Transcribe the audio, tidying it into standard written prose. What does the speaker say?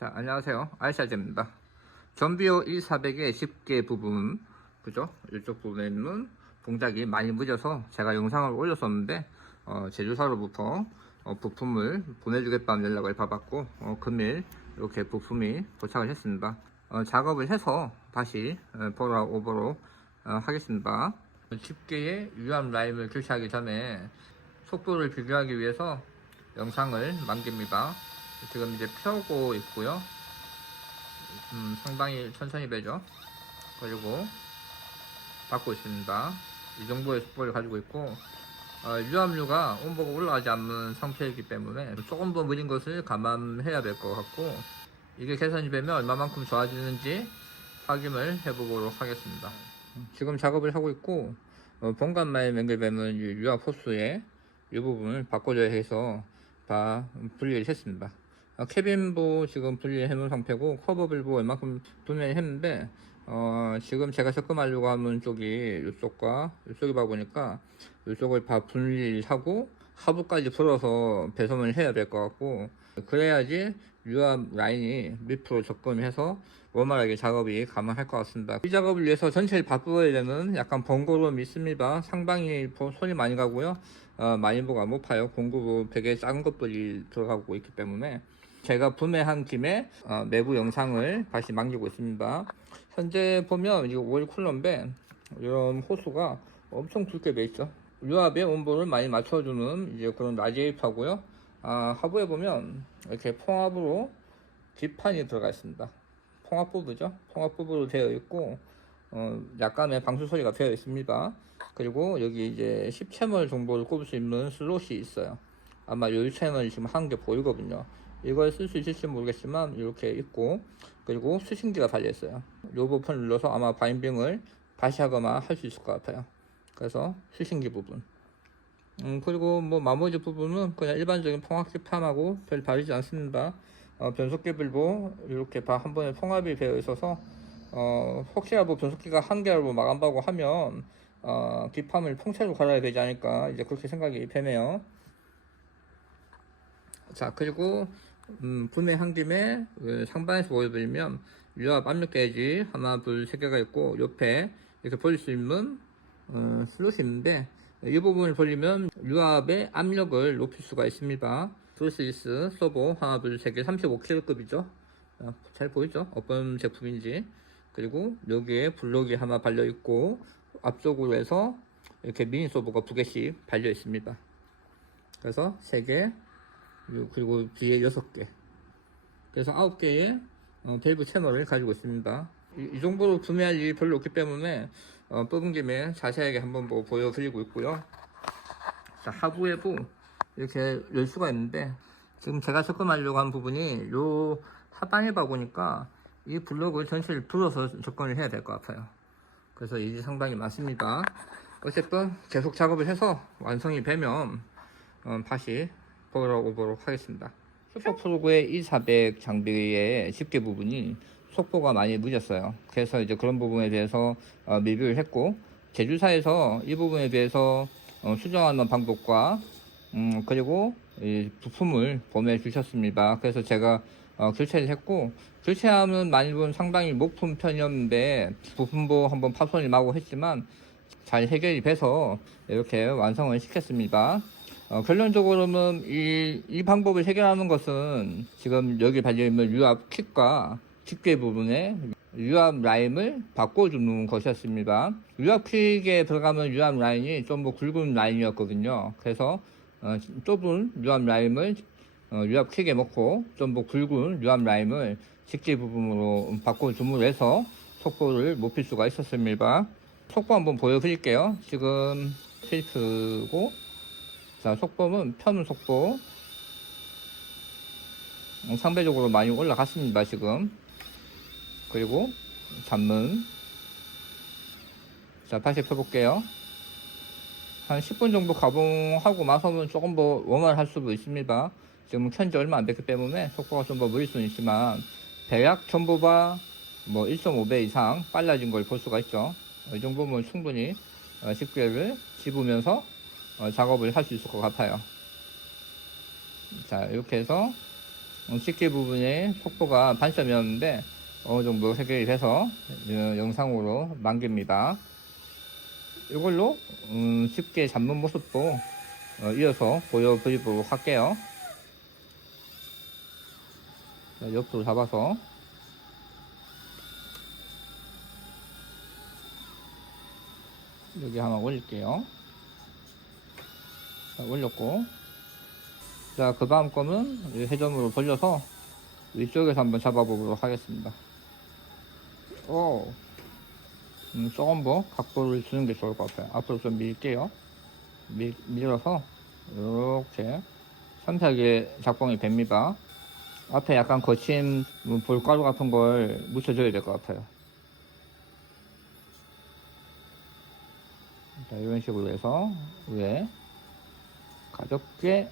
자, 안녕하세요. 아이샤즈입니다. 전비오 1400의 10개 부분, 그죠? 이쪽 부분에 있는 동작이 많이 늦어서 제가 영상을 올렸었는데, 제조사로부터 부품을 보내주겠다는 연락을 받았고, 금일 이렇게 부품이 도착을 했습니다. 작업을 해서 다시 오버로 하겠습니다. 10개의 유압 라인을 교체하기 전에 속도를 비교하기 위해서 영상을 남깁니다. 지금 이제 펴고 있고요. 상당히 천천히 배죠. 그리고 받고 있습니다. 이 정도의 속도를 가지고 있고, 유압류가 온도가 올라가지 않는 상태이기 때문에 조금 더 느린 것을 감안해야 될 것 같고, 이게 개선이 되면 얼마만큼 좋아지는지 확인을 해보도록 하겠습니다. 지금 작업을 하고 있고, 본관마에 연결되는 유압 호스의 이 부분을 바꿔줘야 해서 다 분리를 했습니다. 캐빈부 지금 분리해 놓은 상태고, 커버밸브 웬만큼 분해를 했는데, 지금 제가 접근하려고 하는 쪽이 이쪽과 이쪽이다 보니까 이쪽을 다 분리하고 하부까지 풀어서 배선을 해야 될 것 같고, 그래야지 유압 라인이 밑으로 접근해서 원활하게 작업이 가능할 것 같습니다. 이 작업을 위해서 전체를 바꾸어야 되는 약간 번거로움이 있습니다. 상당히 손이 많이 가고요. 마인부가 높아요. 공구도 되게 작은 것들이 들어가고 있기 때문에 제가 분해한 김에 내부 영상을 다시 남기고 있습니다. 현재 보면 이거 오일 쿨러인데 이런 호스가 엄청 굵게 돼 있죠. 유압의 온도를 많이 맞춰주는 이제 그런 라지에이터고요. 하부에 보면 이렇게 통합으로 뒷판이 들어가 있습니다. 통합부부죠. 통합부부로 되어 있고 약간의 방수 소리가 되어 있습니다. 그리고 여기 이제 10채널 정도를 꼽을 수 있는 슬롯이 있어요. 아마 이 채널이 지금 한 개 보이거든요. 이걸 쓸 수 있을지 모르겠지만 이렇게 있고, 그리고 수신기가 달려있어요. 이 부분을 눌러서 아마 바인딩을 다시 하거나 할 수 있을 것 같아요. 그래서 수신기 부분, 그리고 뭐 나머지 부분은 그냥 일반적인 통합 기판하고 별 다르지 않습니다. 변속기 불도 이렇게 다 한 번에 통합이 되어 있어서 혹시라도 변속기가 한 개로 마감하고 하면 기판을 통째로 갈아야 되지 않을까, 이제 그렇게 생각이 되네요. 자, 그리고 분해한 김에 상단에서 보여드리면 유압 압력 게이지 하나, 둘, 세 개가 있고, 옆에 이렇게 벌릴 수 있는 슬롯이 있는데, 이 부분을 벌리면 유압의 압력을 높일 수가 있습니다. 브루스리스 서버 하나, 둘, 세 개, 35kg급이죠. 잘 보이죠? 어떤 제품인지. 그리고 여기에 블록이 하나 발려 있고, 앞쪽으로 해서 이렇게 미니 서버가 2개씩 발려 있습니다. 그래서 3개, 그리고 뒤에 6개, 그래서 9개의 밸브 채널을 가지고 있습니다. 이 정도로 분해할 일이 별로 없기 때문에 뽑은 김에 자세하게 한번 보여드리고 있고요. 자, 하부에도 이렇게 열 수가 있는데, 지금 제가 접근하려고 한 부분이 요 하단에 봐 보니까 이 블록을 전체를 풀어서 접근을 해야 될 것 같아요. 그래서 일이 상당히 많습니다. 어쨌든 계속 작업을 해서 완성이 되면 다시 보도록 하겠습니다. 슈퍼프로그의 1400 장비의 10개 부분이 속보가 많이 늦었어요. 그래서 이제 그런 부분에 대해서 리뷰를 했고, 제조사에서 이 부분에 대해서 수정하는 방법과 그리고 이 부품을 보내주셨습니다. 그래서 제가 교체를 했고, 교체하면 많이분 상당히 높은 편이었는데 부품도 한번 파손이 나고 했지만 잘 해결이 돼서 이렇게 완성을 시켰습니다. 결론적으로는 이 방법을 해결하는 것은 지금 여기 달려있는 유압 킥과 킥계 부분에 유압 라인을 바꿔주는 것이었습니다. 유압 킥에 들어가면 유압 라인이 좀 더 굵은 라인이었거든요. 그래서 좁은 유압 라인을 유압 킥에 넣고 좀 더 굵은 유압 라인을 직지 부분으로 바꿔줌으로 해서 속도를 높일 수가 있었습니다. 속도 한번 보여드릴게요. 지금 테이프고, 자, 속도는 펴는 속도 상대적으로 많이 올라갔습니다 지금. 그리고 잡는, 자, 다시 펴볼게요. 한 10분 정도 가봉하고 나서는 조금 더 원활할 수도 있습니다. 지금 켠지 얼마 안 됐기 때문에 속도가 좀 더 느릴 수는 있지만 대략 전보다 뭐 1.5배 이상 빨라진 걸 볼 수가 있죠. 이 정도면 충분히 10개를 집으면서 작업을 할 수 있을 것 같아요. 자, 이렇게 해서 식기 부분에 속도가 반점이었는데 어느 정도 해결이 돼서 영상으로 남깁니다. 이걸로 쉽게 잡는 모습도 이어서 보여드리도록 할게요. 자, 옆으로 잡아서 여기 하나 올릴게요. 자, 올렸고, 자, 그 다음 거는 회전으로 돌려서 위쪽에서 한번 잡아보도록 하겠습니다. 조금 더 각도를 주는 게 좋을 것 같아요. 앞으로 좀 밀게요. 밀어서 이렇게 섬세하게 작봉이 됩니다. 앞에 약간 거친 볼가루 같은 걸 묻혀줘야 될 것 같아요. 자, 이런 식으로 해서 위에 가볍게